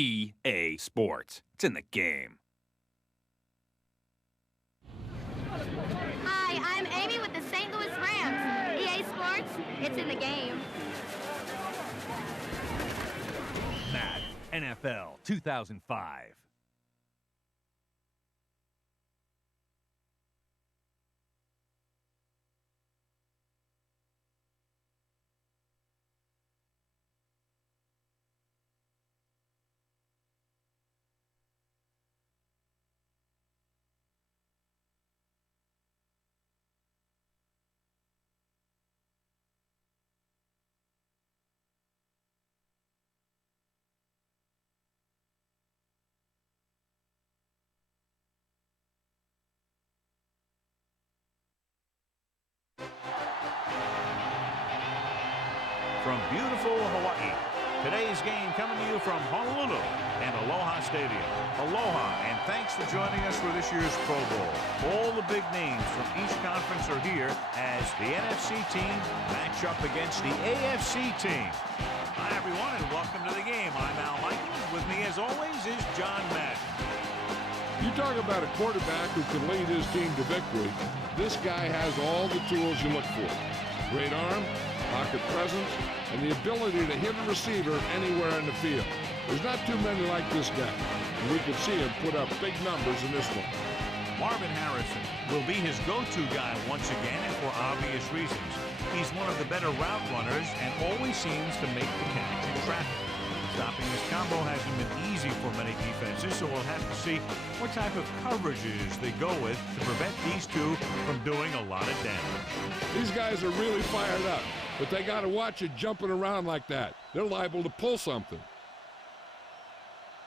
EA Sports. It's in the game. Hi, I'm Amy with the St. Louis Rams. EA Sports, it's in the game. Madden NFL 2005. From beautiful Hawaii, today's game coming to you from Honolulu and Aloha Stadium. Aloha, and thanks for joining us for this year's Pro Bowl. All the big names from each conference are here as the NFC team match up against the AFC team. Hi, everyone, and welcome to the game. I'm Al Michaels. With me, as always, is John Madden. You talk about a quarterback who can lead his team to victory. This guy has all the tools you look for. Great arm, pocket presence, and the ability to hit a receiver anywhere in the field. There's not too many like this guy, and we can see him put up big numbers in this one. Marvin Harrison will be his go-to guy once again, and for obvious reasons. He's one of the better route runners and always seems to make the catch in traffic. Stopping this combo hasn't been easy for many defenses, so we'll have to see what type of coverages they go with to prevent these two from doing a lot of damage. These guys are really fired up, but they got to watch it jumping around like that. They're liable to pull something.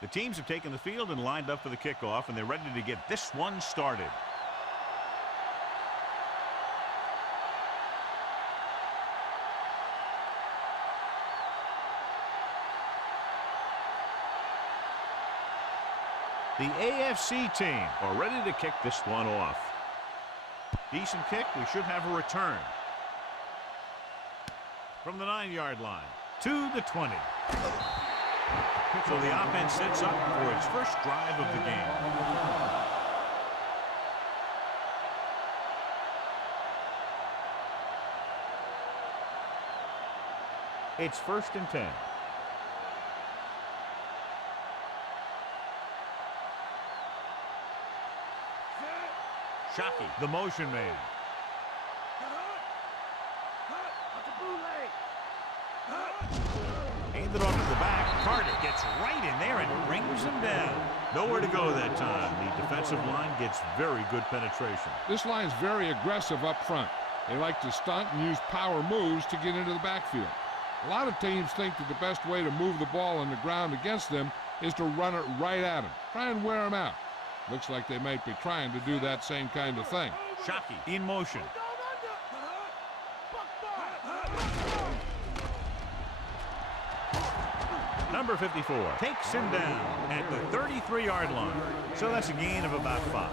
The teams have taken the field and lined up for the kickoff, and they're ready to get this one started. The AFC team are ready to kick this one off. Decent kick. We should have a return. From the 9-yard line to the 20. So the offense sets up for its first drive of the game. It's 1st and 10. Shockey, the motion man. Handed off to the back. Carter gets right in there and brings him down. Nowhere to go that time. The defensive line gets very good penetration. This line's very aggressive up front. They like to stunt and use power moves to get into the backfield. A lot of teams think that the best way to move the ball on the ground against them is to run it right at them. Try and wear them out. Looks like they might be trying to do that same kind of thing. Shockey in motion. Number 54 takes him down at the 33-yard line. So that's a gain of about 5.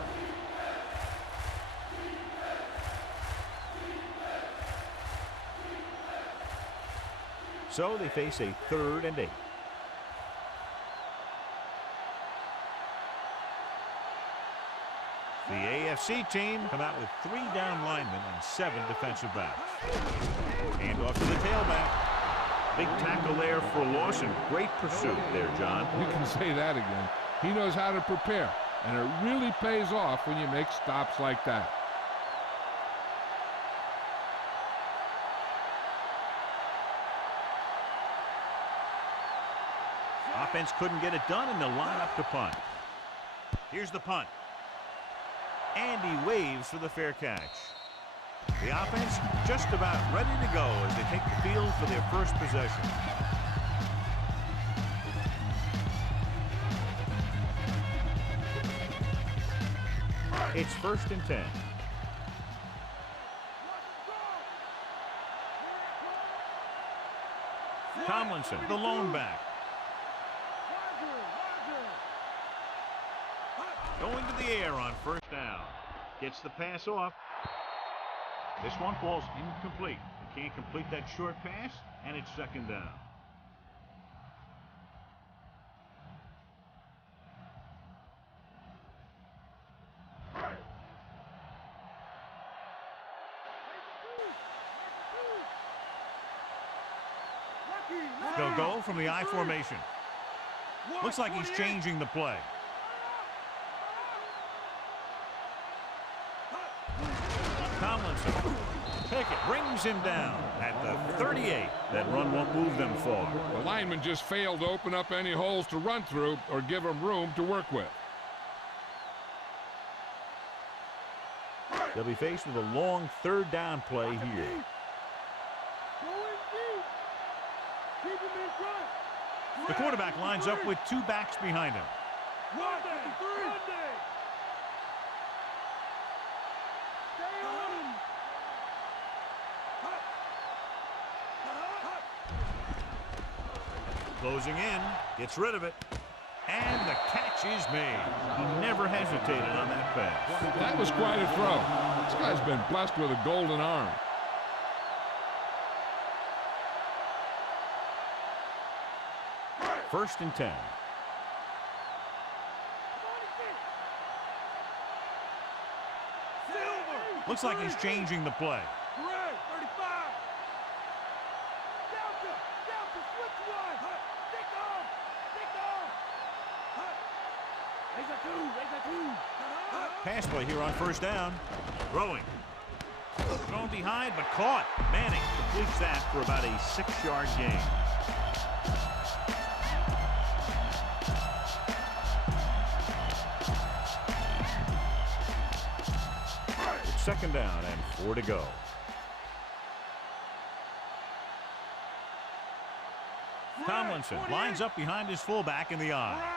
So they face a 3rd and 8. The AFC team come out with 3 down linemen and 7 defensive backs. Hand off to the tailback. Big tackle there for a loss and great pursuit there, John. You can say that again. He knows how to prepare, and it really pays off when you make stops like that. Offense couldn't get it done, and they'll line up to punt. Here's the punt. And he waves for the fair catch. The offense just about ready to go as they take the field for their first possession. It's 1st and 10. Tomlinson, the lone back. Going to the air on 1st down. Gets the pass off. This one falls incomplete. He can't complete that short pass, and it's 2nd down. They'll go from the I formation. Looks like he's changing the play. Tomlinson. Pickett brings him down at the 38. That run won't move them far. The lineman just failed to open up any holes to run through or give him room to work with. They'll be faced with a long third down play here. The quarterback lines up with two backs behind him. Closing in, gets rid of it, and the catch is made. He never hesitated on that pass. That was quite a throw. This guy's been blessed with a golden arm. First and 10. Looks like he's changing the play. Pass play here on first down. Throwing. Thrown behind, but caught. Manning completes that for about a 6-yard gain. It's second down and 4 to go. Tomlinson lines up behind his fullback in the I.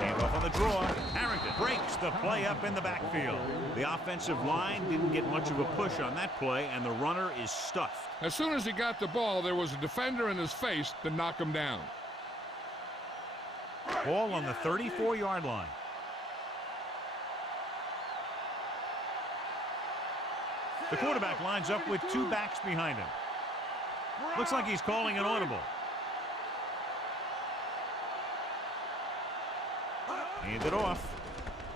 Handoff on the draw. Harrington breaks the play up in the backfield. The offensive line didn't get much of a push on that play, and the runner is stuffed. As soon as he got the ball, there was a defender in his face to knock him down. Ball on the 34-yard line. The quarterback lines up with two backs behind him. Looks like he's calling an audible. Hand it off.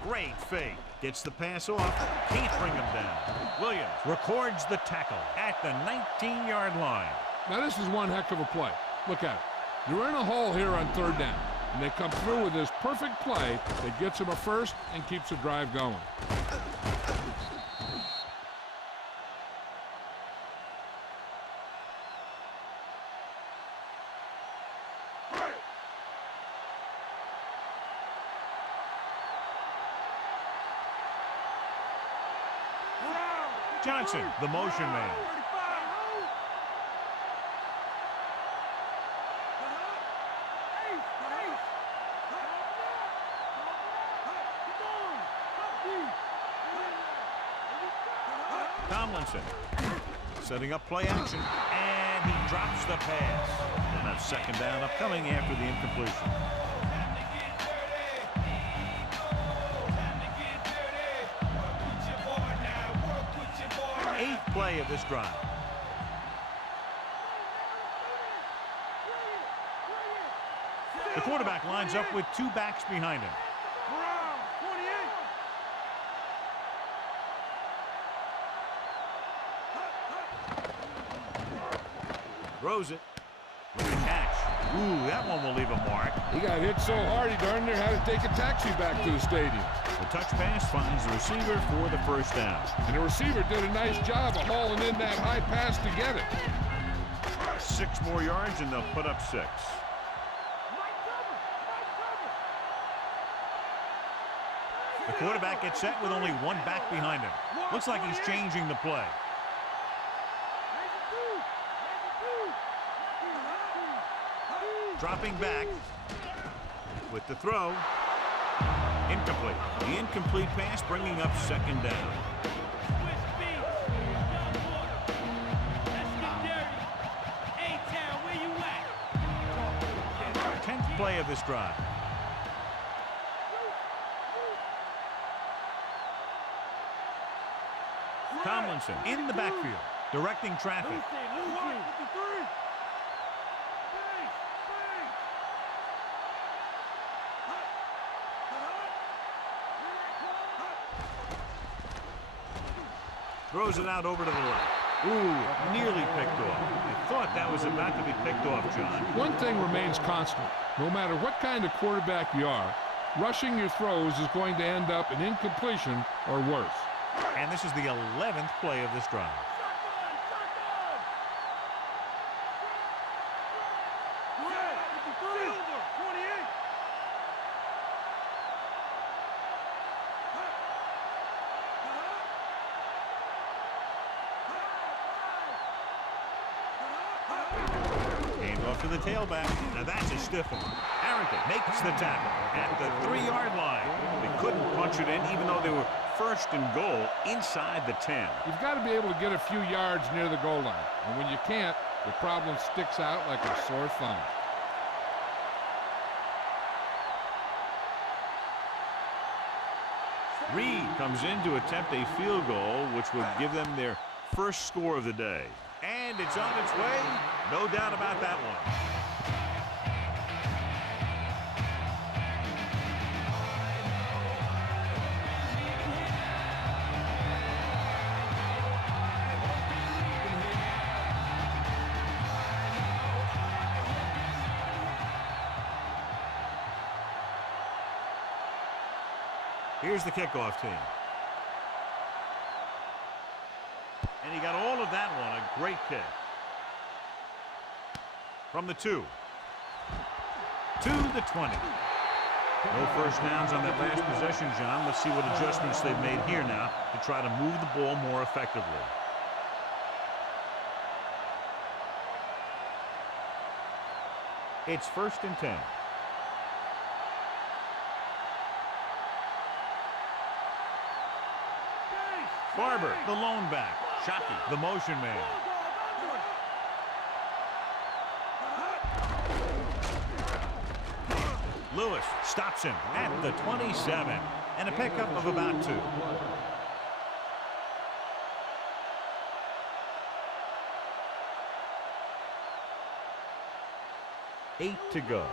Great fake. Gets the pass off. Can't bring him down. Williams records the tackle at the 19-yard line. Now this is one heck of a play. Look at it. You're in a hole here on third down, and they come through with this perfect play that gets him a first and keeps the drive going. Johnson, the motion man. Tomlinson setting up play action, and he drops the pass. And that's second down upcoming after the incompletion. Eighth play of this drive. The quarterback lines up with two backs behind him. Throws it. With a catch. Ooh, that one will leave a mark. He got hit so hard he darn near had to take a taxi back to the stadium. The touch pass finds the receiver for the first down. And the receiver did a nice job of hauling in that high pass to get it. 6 more yards and they'll put up 6. The quarterback gets set with only one back behind him. Looks like he's changing the play. Dropping back with the throw. Incomplete. The incomplete pass bringing up second down. Tenth play of this drive. Tomlinson in the backfield, directing traffic. Throws it out over to the left. Ooh, nearly picked off. I thought that was about to be picked off, John. One thing remains constant. No matter what kind of quarterback you are, rushing your throws is going to end up in incompletion or worse. And this is the 11th play of this drive. To the tailback. Now that's a stiff one. Harrington makes the tackle at the 3-yard line. They couldn't punch it in even though they were first and goal inside the 10. You've got to be able to get a few yards near the goal line. And when you can't, the problem sticks out like a sore thumb. Reed comes in to attempt a field goal, which would give them their first score of the day. And it's on its way. No doubt about that one. Here's the kickoff team. And he got all of that one. A great kick. From the 2. To the 20. No first downs on that last possession, John. Let's see what adjustments they've made here now to try to move the ball more effectively. It's 1st and 10. Barber, the lone back. Shockey, the motion man. Lewis stops him at the 27. And a pickup of about 2. Eight to go.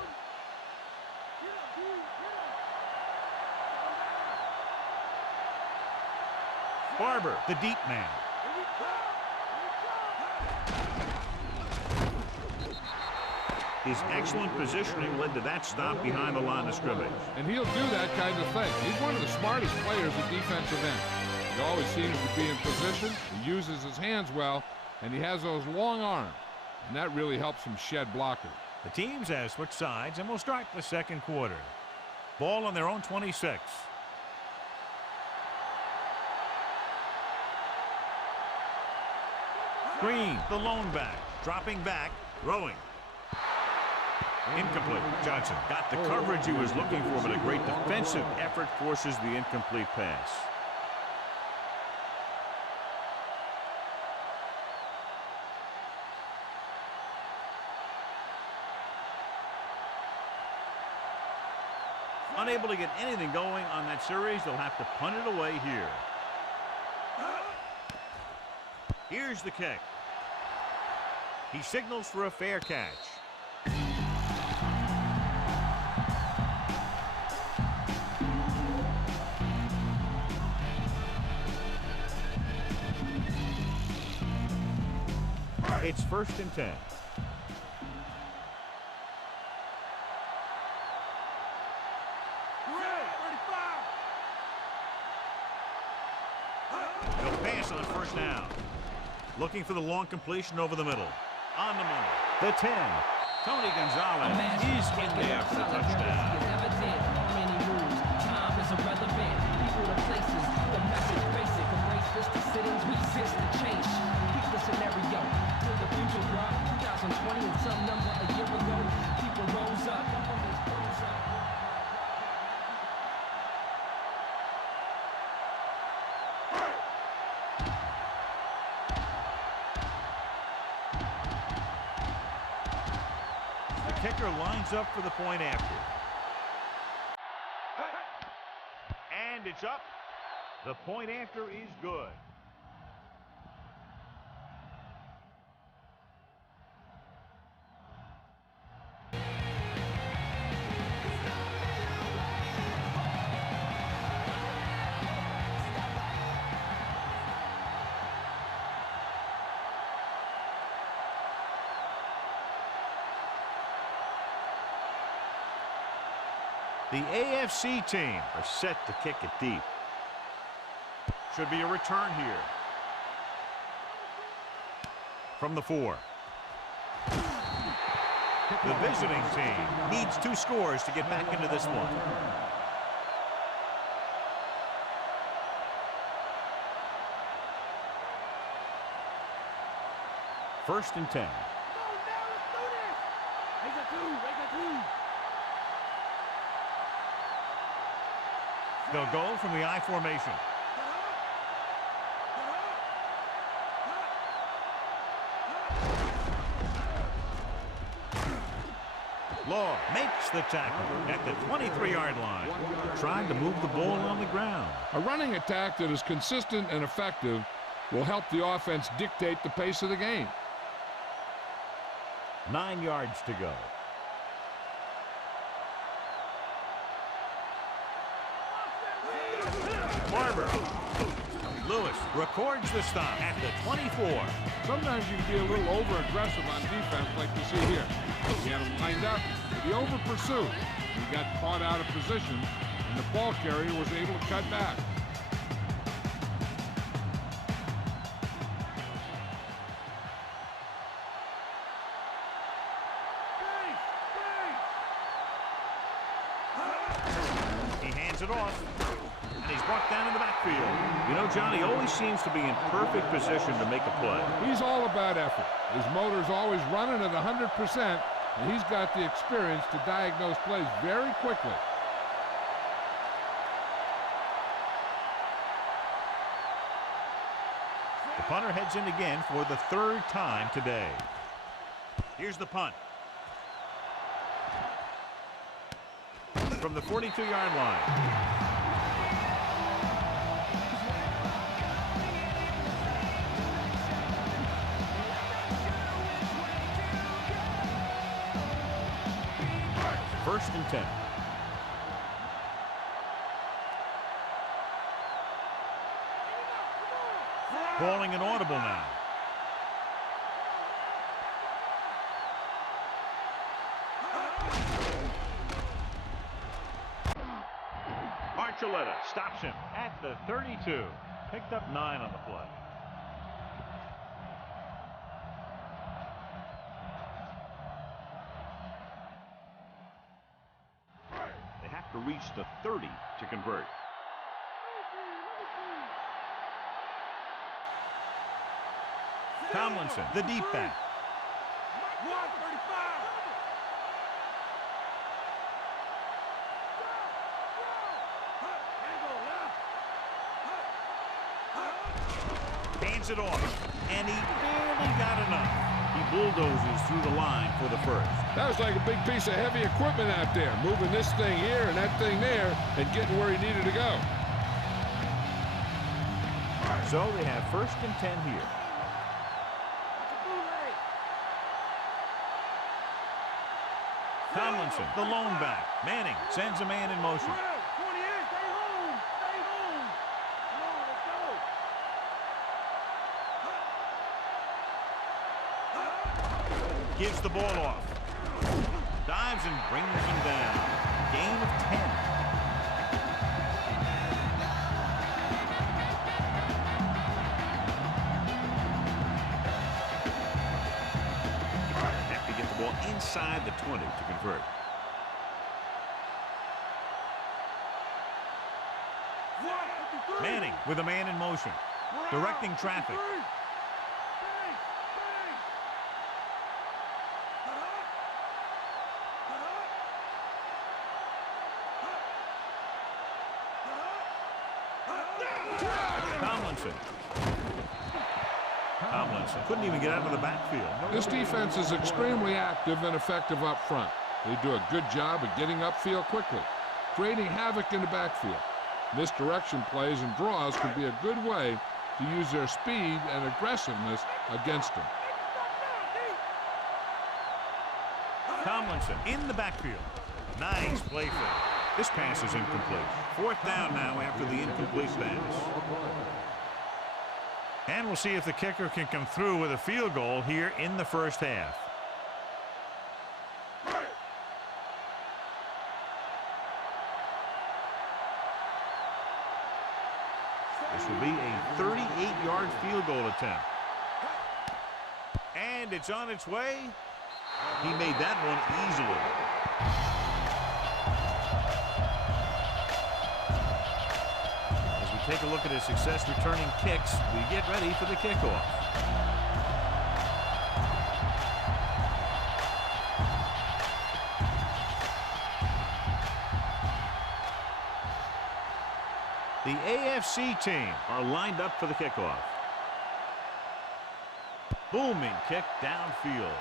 Barber, the deep man. His excellent positioning led to that stop behind the line of scrimmage. And he'll do that kind of thing. He's one of the smartest players at defensive end. He always seems to be in position. He uses his hands well, and he has those long arms. And that really helps him shed blockers. The teams have switched sides, and we'll start the second quarter. Ball on their own 26. Green, the lone back, dropping back, throwing. Incomplete. Johnson got the coverage he was looking for, but a great defensive effort forces the incomplete pass. Unable to get anything going on that series, they'll have to punt it away here. Here's the kick. He signals for a fair catch. It's 1st and 10. They'll pass on 1st down. Looking for the long completion over the middle. On the money. The 10. Tony Gonzalez is in there for the touchdown. Many moves. Time is irrelevant. People to places. The message basic. Embrace this to sittings. Resist the change. Keep the scenario. Till the future brought 2020 and some number a year ago. People rose up. Kicker lines up for the point after. And it's up. The point after is good. The AFC team are set to kick it deep. Should be a return here. From the 4. The visiting team needs 2 scores to get back into this one. First and 10. They'll go from the I formation. Law makes the tackle at the 23-yard line, trying to move the ball on the ground. A running attack that is consistent and effective will help the offense dictate the pace of the game. 9 yards to go. Barber. Lewis records the stop at the 24. Sometimes you can be a little over-aggressive on defense like you see here. He had him lined up, but he over-pursued. He got caught out of position, and the ball carrier was able to cut back. He hands it off, and he's brought down in the backfield. You know, Johnny always seems to be in perfect position to make a play. He's all about effort. His motor's always running at 100%, and he's got the experience to diagnose plays very quickly. The punter heads in again for the 3rd time today. Here's the punt. From the 42-yard line. First and 10. Calling an audible now. Archuleta stops him at the 32. Picked up 9 on the play. They have to reach the 30 to convert. Tomlinson, the deep back. Hands it off, and he barely got enough. He bulldozes through the line for the first. That was like a big piece of heavy equipment out there, moving this thing here and that thing there and getting where he needed to go. So they have first and 10 here. Tomlinson, the lone back. Manning sends a man in motion. Gives the ball off. Dives and brings him down. Gain of 10. Have to get the ball inside the 20 to convert. Manning with a man in motion. Directing traffic. Tomlinson couldn't even get out of the backfield. This defense is extremely active and effective up front. They do a good job of getting upfield quickly, creating havoc in the backfield. Misdirection plays and draws can be a good way to use their speed and aggressiveness against them. Tomlinson in the backfield. Nice play fake. This pass is incomplete. 4th down now after the incomplete pass. And we'll see if the kicker can come through with a field goal here in the first half. This will be a 38-yard field goal attempt. And it's on its way. He made that one easily. As we take a look at his success returning kicks, we get ready for the kickoff. The AFC team are lined up for the kickoff. Booming kick downfield.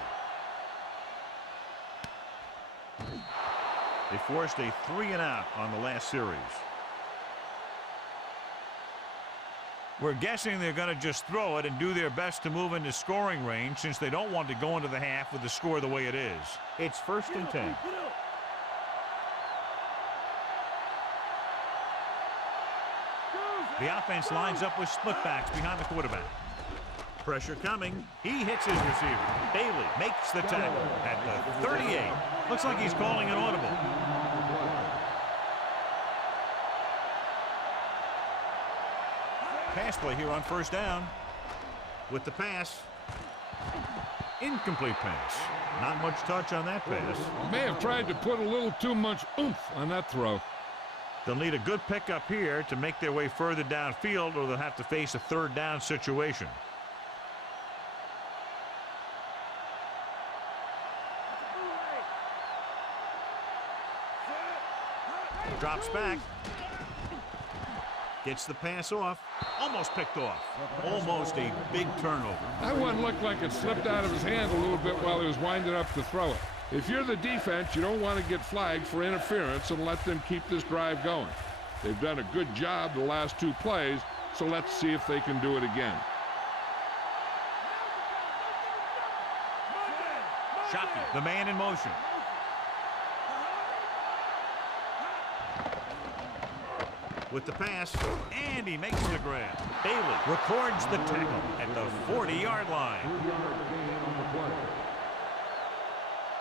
They forced a 3-and-out on the last series. We're guessing they're going to just throw it and do their best to move into scoring range since they don't want to go into the half with the score the way it is. It's 1st and 10. The offense lines up with split backs behind the quarterback. Pressure coming. He hits his receiver. Bailey makes the tackle at the 38. Looks like he's calling an audible. Pass play here on 1st down. With the pass. Incomplete pass. Not much touch on that pass. May have tried to put a little too much oomph on that throw. They'll need a good pickup here to make their way further downfield, or they'll have to face a 3rd down situation. Drops back. Gets the pass off. Almost picked off. Almost a big turnover. That one looked like it slipped out of his hand a little bit while he was winding up to throw it. If you're the defense, you don't want to get flagged for interference and let them keep this drive going. They've done a good job the last 2 plays, so let's see if they can do it again. Shockey, the man in motion. With the pass, and he makes the grab. Bailey records the tackle at the 40-yard line.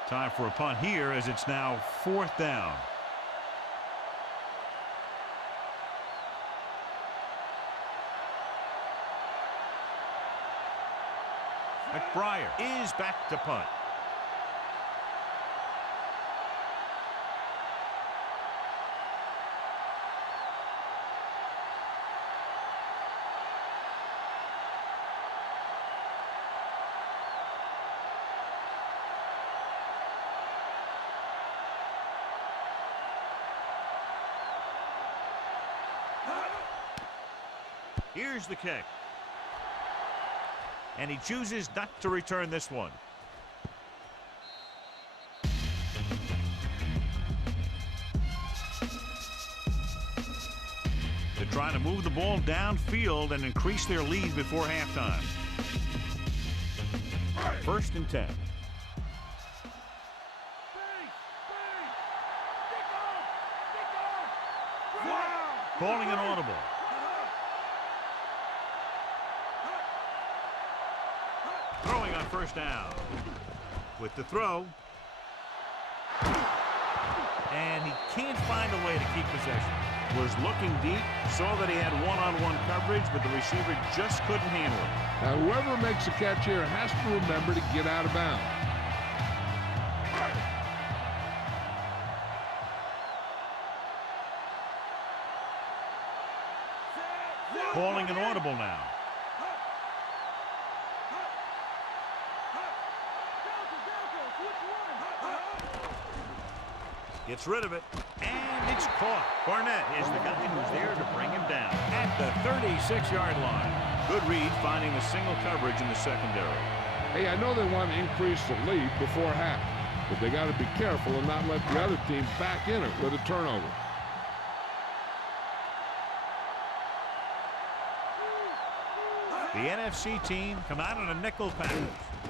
Time for a punt here as it's now 4th down. McBriar is back to punt. Here's the kick. And he chooses not to return this one. They're trying to move the ball downfield and increase their lead before halftime. 1st and 10. Calling an audible. Throwing on 1st down. With the throw. And he can't find a way to keep possession. Was looking deep, saw that he had one-on-one coverage, but the receiver just couldn't handle it. Now, whoever makes a catch here has to remember to get out of bounds. Calling an audible now. Gets rid of it, and it's caught. Barnett is the guy who's there to bring him down at the 36-yard line. Good read, finding a single coverage in the secondary. Hey, I know they want to increase the lead before half, but they got to be careful and not let the other team back in it with a turnover. The NFC team come out on a nickel package.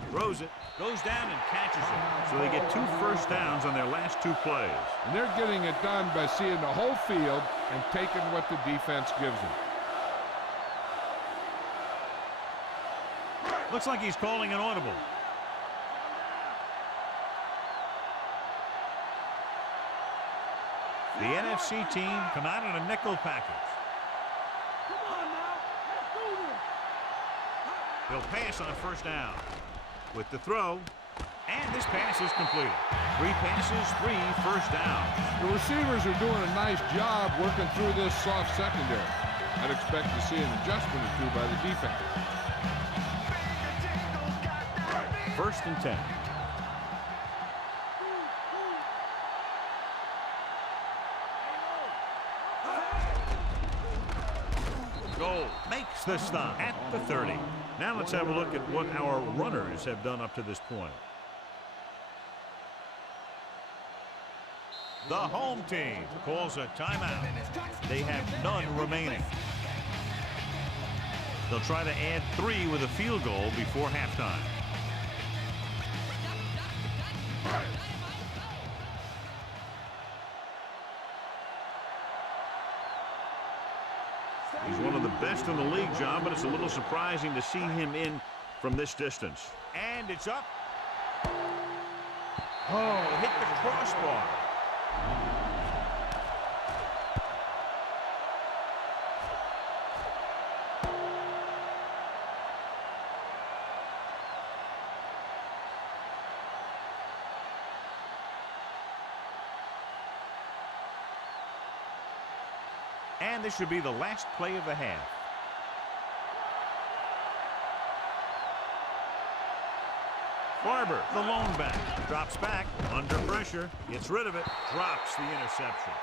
Throws it, goes down and catches it. So they get 2 first downs on their last 2 plays. And they're getting it done by seeing the whole field and taking what the defense gives them. Looks like he's calling an audible. The NFC team come out in a nickel package. He'll pass on first down. With the throw, and this pass is completed. 3 passes, 3 first downs. The receivers are doing a nice job working through this soft secondary. I'd expect to see an adjustment or two by the defense. 1st and 10. Goal makes the stop at the 30. Now let's have a look at what our runners have done up to this point. The home team calls a timeout. They have none remaining. They'll try to add 3 with a field goal before halftime. He's one of the best in the league, John, but it's a little surprising to see him in from this distance. And it's up. Oh, hit the crossbar. And this should be the last play of the half. Barber, the lone back, drops back, under pressure, gets rid of it, drops the interception.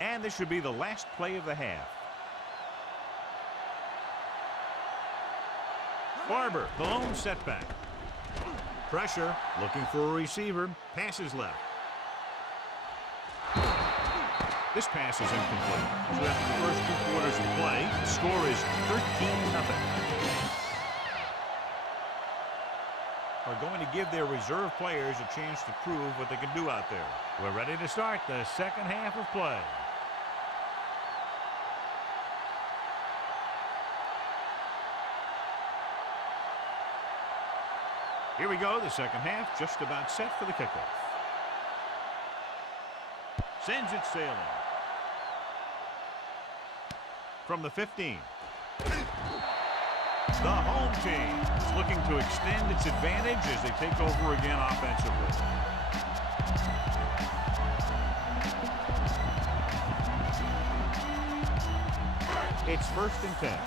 And this should be the last play of the half. Barber, the lone setback. Pressure, looking for a receiver, passes left. This pass is incomplete. So after the first 2 quarters of play, the score is 13-0. Are going to give their reserve players a chance to prove what they can do out there. We're ready to start the second half of play. Here we go, the second half, just about set for the kickoff. Sends it sailing. From the 15. The home team is looking to extend its advantage as they take over again offensively. It's 1st and 10.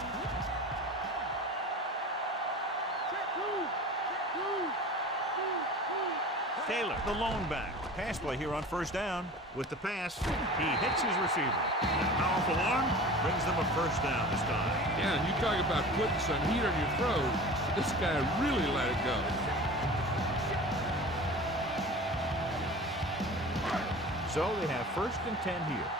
Taylor, the lone back. Pass play here on first down. With the pass, he hits his receiver. That powerful arm brings them a first down this time. Yeah, and you talk about putting some heat on your throat. This guy really let it go. So they have 1st and 10 here.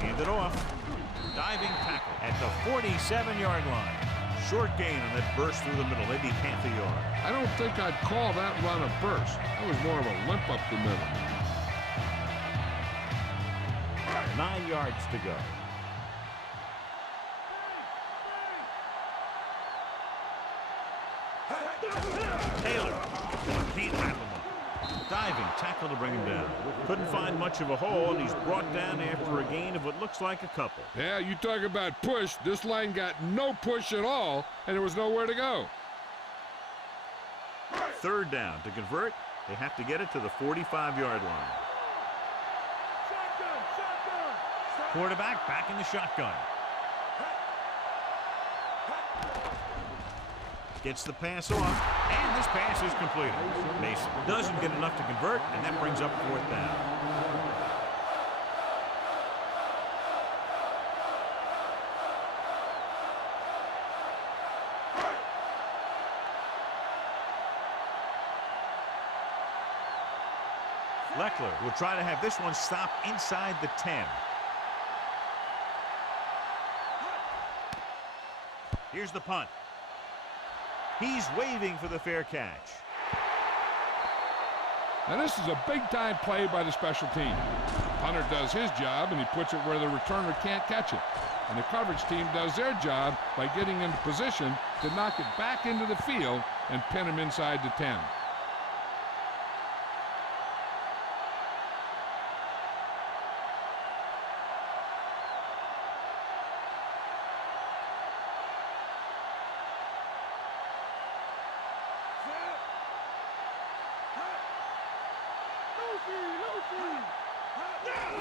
Hand it off. Diving tackle at the 47-yard line. Short gain on that burst through the middle, maybe half a yard. I don't think I'd call that run a burst. That was more of a limp up the middle. 9 yards to go. Taylor can't handle him. Diving tackle to bring him down. Couldn't find much of a hole, and he's brought down after a gain of what looks like a couple. Yeah, you talk about push. This line got no push at all, and there was nowhere to go. 3rd down. To convert, they have to get it to the 45-yard line. Quarterback back in the shotgun. Gets the pass off, and this pass is completed. Mason doesn't get enough to convert, and that brings up 4th down. Leckler will try to have this one stop inside the 10. Here's the punt. He's waving for the fair catch. Now this is a big-time play by the special team. Punter does his job, and he puts it where the returner can't catch it. And the coverage team does their job by getting into position to knock it back into the field and pin him inside the 10.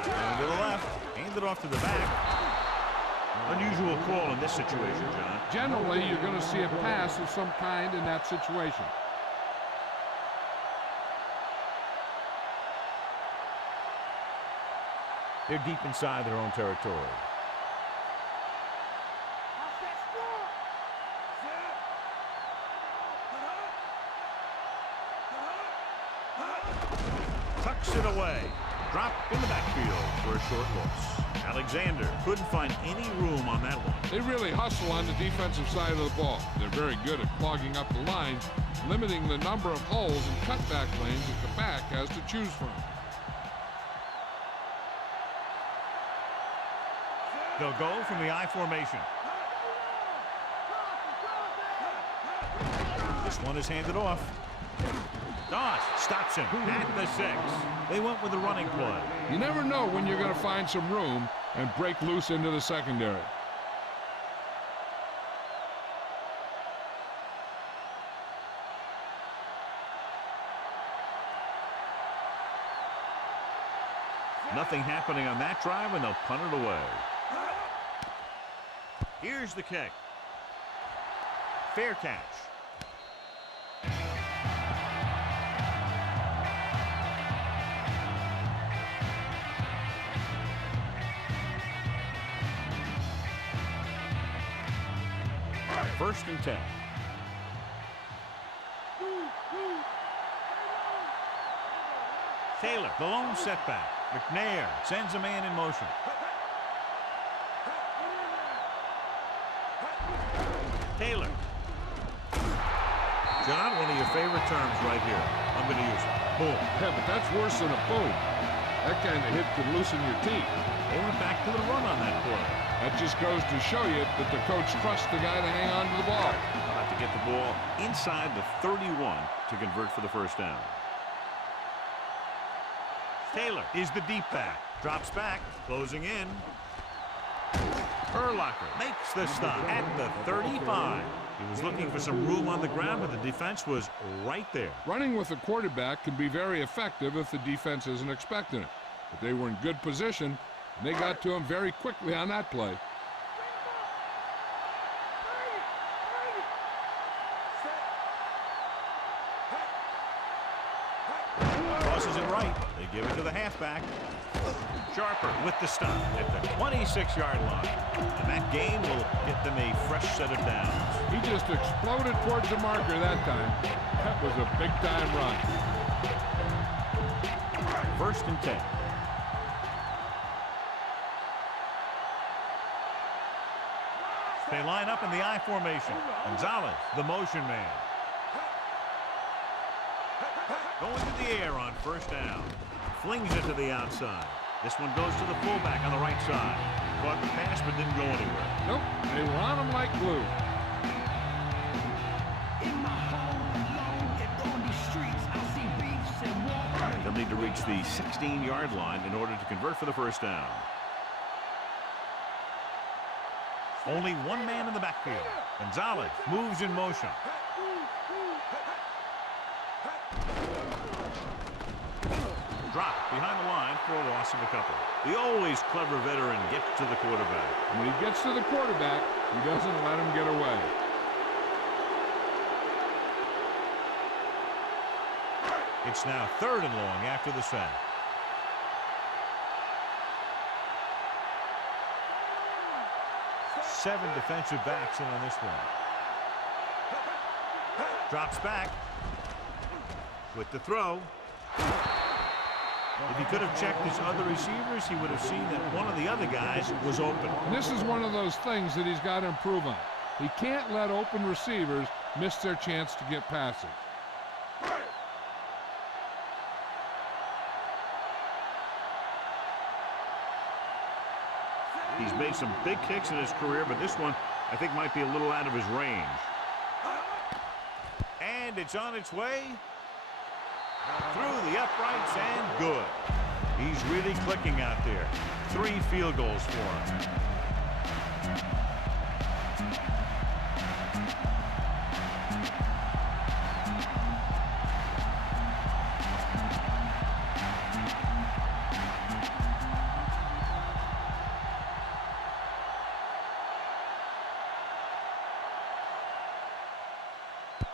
And to the left, hand it off to the back. Unusual call in this situation, John. Generally, you're going to see a pass of some kind in that situation. They're deep inside their own territory. Tucks it away. Drop in the backfield for a short loss. Alexander couldn't find any room on that one. They really hustle on the defensive side of the ball. They're very good at clogging up the lines, limiting the number of holes and cutback lanes that the back has to choose from. They'll go from the I formation. This one is handed off. Doss stops him at the 6. They went with the running play. You never know when you're going to find some room and break loose into the secondary. Nothing happening on that drive, and they'll punt it away. Here's the kick. Fair catch. First and 10. Taylor, the lone setback. McNair sends a man in motion. Taylor. John, one of your favorite terms right here. I'm going to use it. Boom. Yeah, but that's worse than a boom. That kind of hit could loosen your teeth. They went back to the run on that play. That just goes to show you that the coach trusts the guy to hang on to the ball. About to get the ball inside the 31 to convert for the first down. Taylor is the deep back. Drops back. Closing in. Urlacher makes the stop at the 35. He was looking for some room on the ground, but the defense was right there. Running with a quarterback can be very effective if the defense isn't expecting it. But they were in good position, and they got to him very quickly on that play. Crosses it right. They give it to the halfback. Sharper with the stop at the 26-yard line. And that game will get them a fresh set of downs. He just exploded towards the marker that time. That was a big-time run. First and 10. They line up in the I formation. Gonzalez, the motion man. Going to the air on first down. Flings it to the outside. This one goes to the fullback on the right side. Caught the pass but didn't go anywhere. Nope, they were on him like glue. They'll need to reach the 16-yard line in order to convert for the first down. Only one man in the backfield. Gonzalez moves in motion. Drop behind the line for a loss of a couple. The always clever veteran gets to the quarterback. When he gets to the quarterback, he doesn't let him get away. It's now 3rd and long after the sack. Seven defensive backs in on this one. Drops back with the throw. If he could have checked his other receivers, he would have seen that one of the other guys was open. And this is one of those things that he's got to improve on. He can't let open receivers miss their chance to get passes. He's made some big kicks in his career, but this one I think might be a little out of his range. And it's on its way through the uprights and good. He's really clicking out there. 3 field goals for him.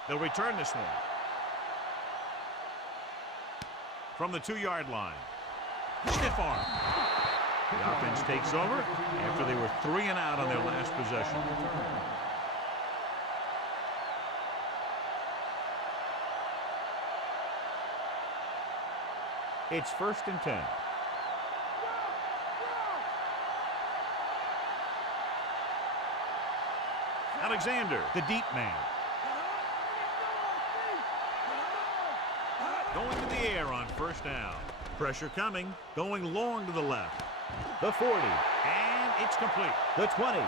They'll return this one. From the 2-yard line. Stiff arm. The offense takes over after they were 3 and out on their last possession. It's 1st and 10. Alexander, the deep man. Going to the air on 1st down. Pressure coming, going long to the left. The 40, and it's complete. The 20,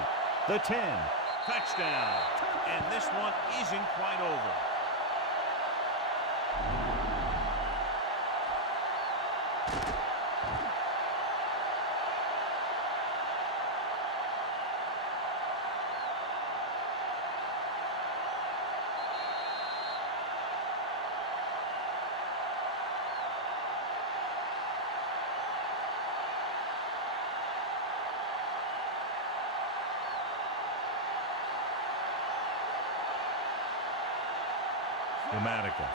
the 10, touchdown. And this one isn't quite over.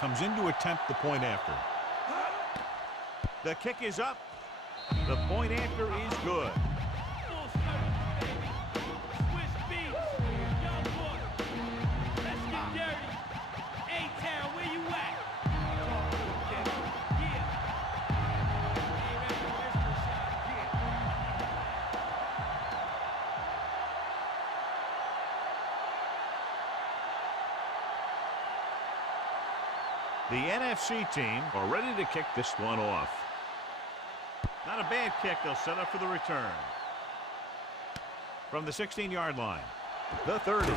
Comes in to attempt the point after. The kick is up. The point after is good. The NFC team are ready to kick this one off. Not a bad kick. They'll set up for the return. From the 16-yard line. The 30. The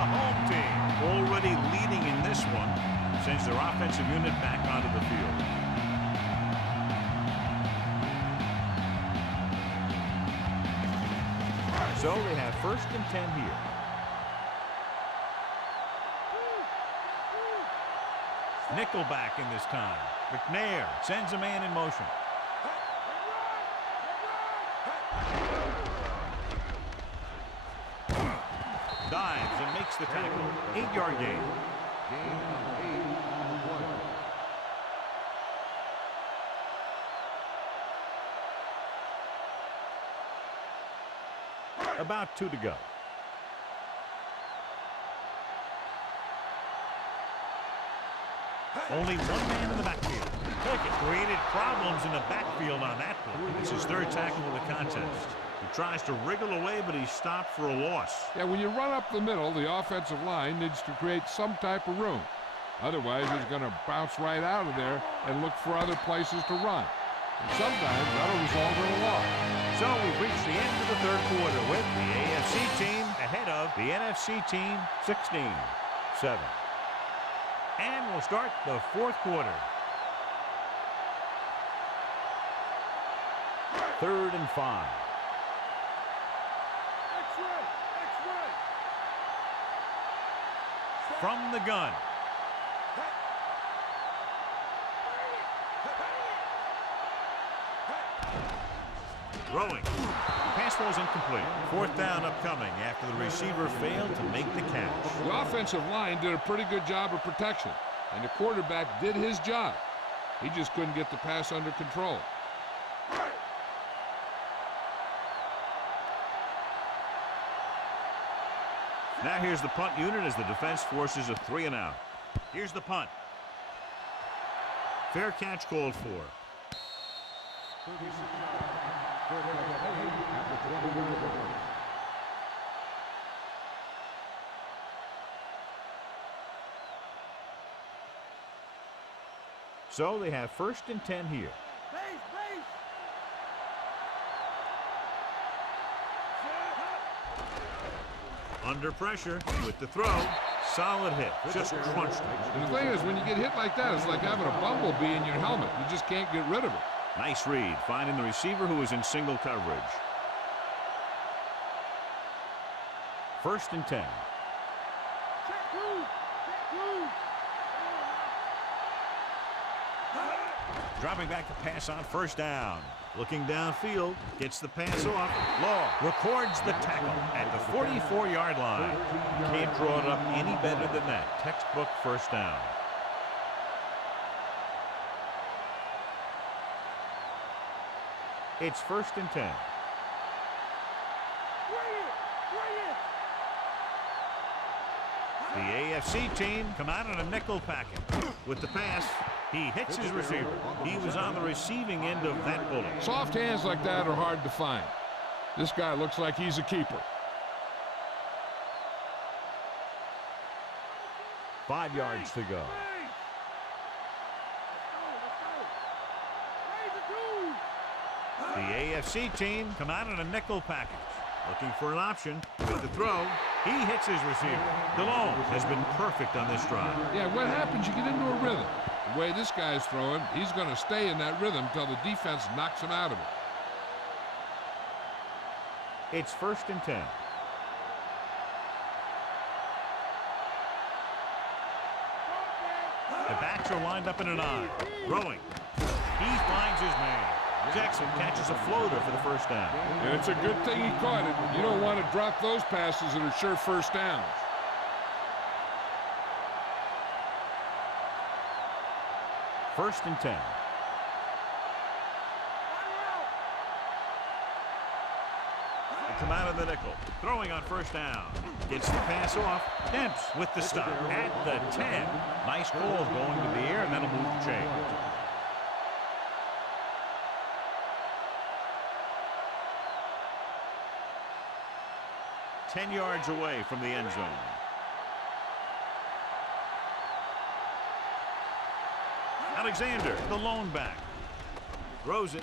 home team already leading in this one sends their offensive unit back onto the field. So they have 1st and 10 here. Nickelback in this time. McNair sends a man in motion. Dives and makes the tackle. 8-yard gain. About 2 to go. Only 1 man in the backfield. Pickett created problems in the backfield on that play. It's his 3rd tackle of the contest. He tries to wriggle away, but he's stopped for a loss. Yeah, when you run up the middle, the offensive line needs to create some type of room. Otherwise, he's going to bounce right out of there and look for other places to run. And sometimes that'll result in a loss. So we've reached the end of the 3rd quarter with the AFC team ahead of the NFC team 16-7. And we'll start the 4th quarter. 3rd and 5. From the gun. Throwing. Pass was incomplete. 4th down upcoming after the receiver failed to make the catch. The offensive line did a pretty good job of protection, and the quarterback did his job. He just couldn't get the pass under control. Now here's the punt unit as the defense forces a 3 and out. Here's the punt. Fair catch called for. So they have 1st and 10 here. Under pressure with the throw. Solid hit. Just crunched it. And the thing is, when you get hit like that, it's like having a bumblebee in your helmet. You just can't get rid of it. Nice read, finding the receiver who is in single coverage. 1st and 10. Dropping back to pass on 1st down. Looking downfield, gets the pass off. Law records the tackle at the 44-yard line. Can't draw it up any better than that. Textbook 1st down. It's 1st and 10. The AFC team come out in a nickel packet. With the pass, he hits his receiver. He was on the receiving end of that bullet. Soft hands like that are hard to find. This guy looks like he's a keeper. 5 yards to go. The AFC team come out in a nickel package. Looking for an option with the throw. He hits his receiver. DeLone has been perfect on this drive. Yeah, what happens? You get into a rhythm. The way this guy's throwing, he's going to stay in that rhythm until the defense knocks him out of it. It's 1st and 10. The backs are lined up in an eye. Throwing. He finds his man. Jackson catches a floater for the 1st down. And it's a good thing he caught it. You don't want to drop those passes that are sure 1st downs. First and 10. They come out of the nickel. Throwing on 1st down. Gets the pass off. Demps with the stop at the 10. Nice call going to the air, and that'll move the chain. Ten yards away from the end zone. Alexander, the lone back. Throws it.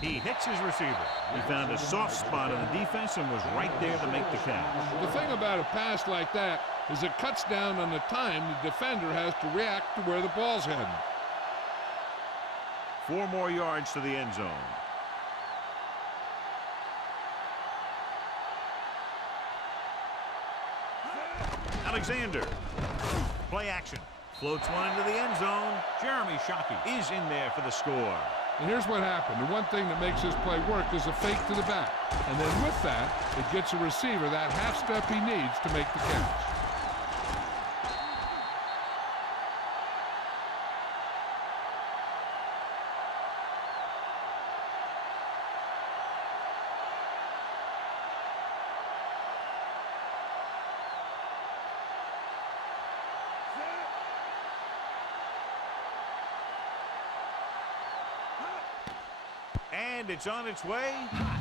He hits his receiver. He found a soft spot on the defense and was right there to make the catch. The thing about a pass like that is it cuts down on the time the defender has to react to where the ball's heading. 4 more yards to the end zone. Alexander. Play action. Floats one into the end zone. Jeremy Shockey is in there for the score. And here's what happened. The one thing that makes this play work is a fake to the back. And then with that, it gets a receiver that half step he needs to make the catch. And it's on its way,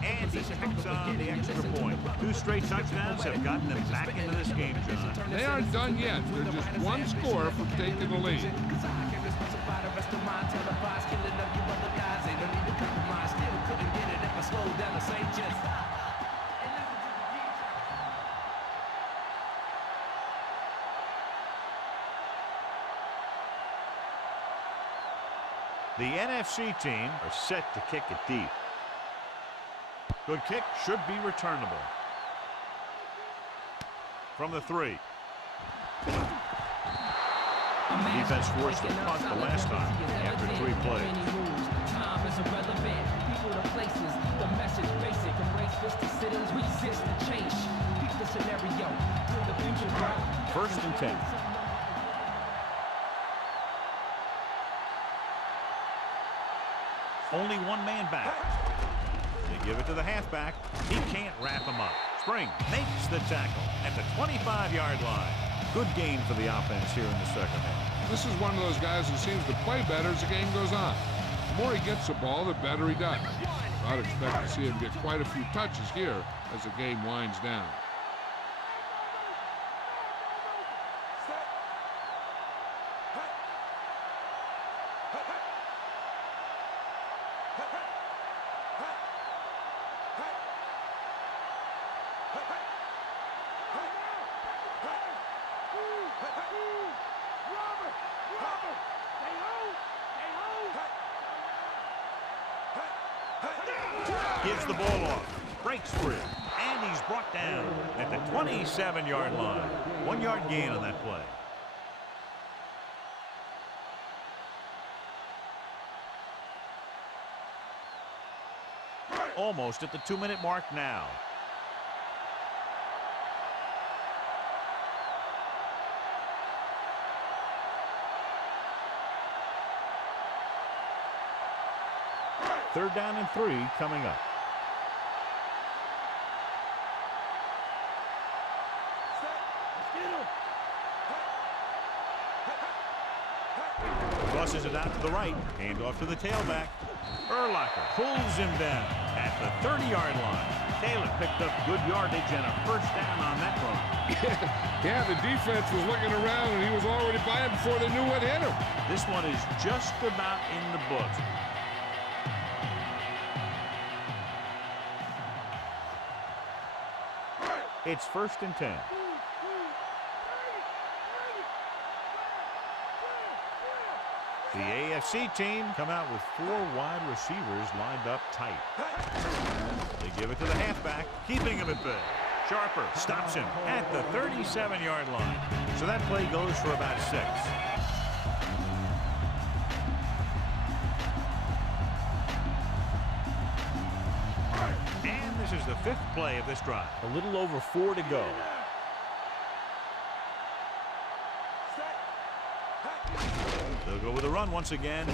and he picks on the extra point. 2 straight touchdowns have gotten them back into this game, John. They aren't done yet. They're just one score from taking the lead. The NFC team are set to kick it deep. Good kick, should be returnable. From the 3. Defense forced to punt the last time after 3 plays. Time is irrelevant. People to places. The message basic. Embrace this decisions. Resist the change. Peep the scenario. Build the future, bro. 1st and 10. Only one man back. They give it to the halfback. He can't wrap him up. Spring makes the tackle at the 25-yard line. Good game for the offense here in the 2nd half. This is one of those guys who seems to play better as the game goes on. The more he gets the ball, the better he does. I'd expect to see him get quite a few touches here as the game winds down. Gives the ball off, breaks free, and he's brought down at the 27-yard line. 1 yard gain on that play. Almost at the 2-minute mark now. Third down and 3 coming up. Tosses it out to the right. Hand off to the tailback. Urlacher pulls him down at the 30-yard line. Taylor picked up good yardage and a first down on that run. Yeah, the defense was looking around, and he was already by him before they knew what hit him. This one is just about in the books. It's 1st and 10. The AFC team come out with 4 wide receivers lined up tight. They give it to the halfback, keeping him at bay. Sharper stops him at the 37-yard line. So that play goes for about 6. And this is the 5th play of this drive. A little over 4 to go. They'll go with a run once again.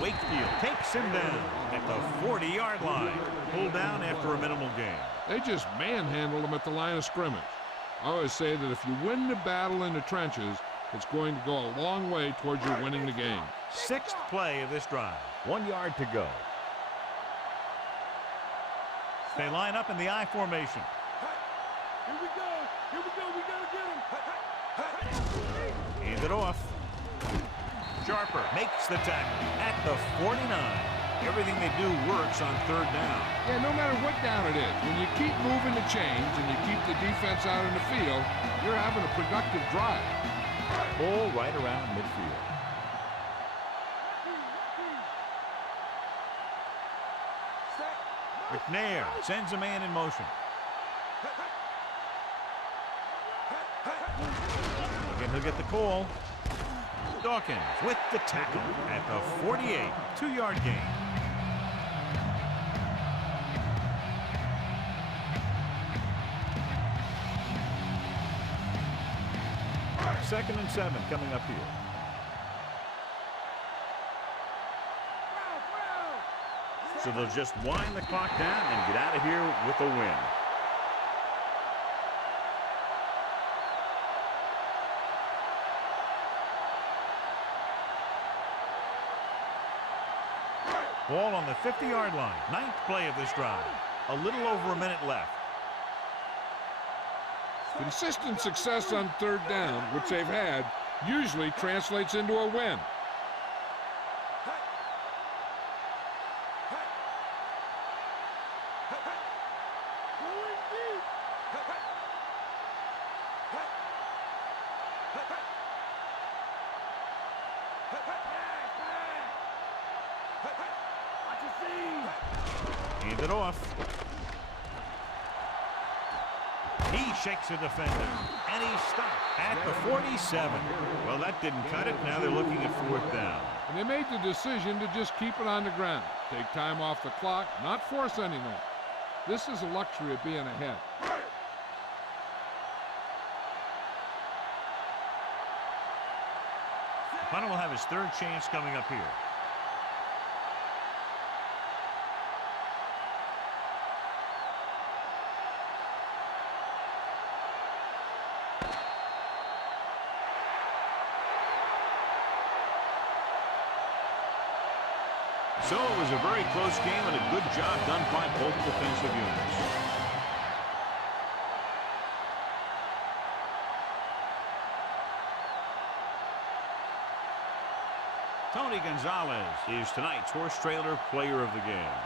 Wakefield takes him down at the 40-yard line. Pulled down after a minimal gain. They just manhandled him at the line of scrimmage. I always say that if you win the battle in the trenches, it's going to go a long way towards you winning the game. 6th play of this drive. 1 yard to go. They line up in the I formation. Here we go. Here we go. We got to get him. Hand it off. Sharper makes the tackle at the 49. Everything they do works on 3rd down. Yeah, no matter what down it is, when you keep moving the chains and you keep the defense out in the field, you're having a productive drive. Ball right around midfield. McNair sends a man in motion. Again, he'll get the call. Dawkins with the tackle at the 48. 2-yard gain. Second and 7 coming up here. So they'll just wind the clock down and get out of here with a win. Ball on the 50-yard line. 9th play of this drive. A little over a minute left. Consistent success on 3rd down, which they've had, usually translates into a win. Hand it off. He shakes a defender, and he's stopped at the 47. Well, that didn't cut it. Now they're looking at 4th down. And they made the decision to just keep it on the ground. Take time off the clock, not force anything. This is a luxury of being ahead. Hunter will have his 3rd chance coming up here. So it was a very close game and a good job done by both defensive units. Tony Gonzalez is tonight's horse trailer player of the game.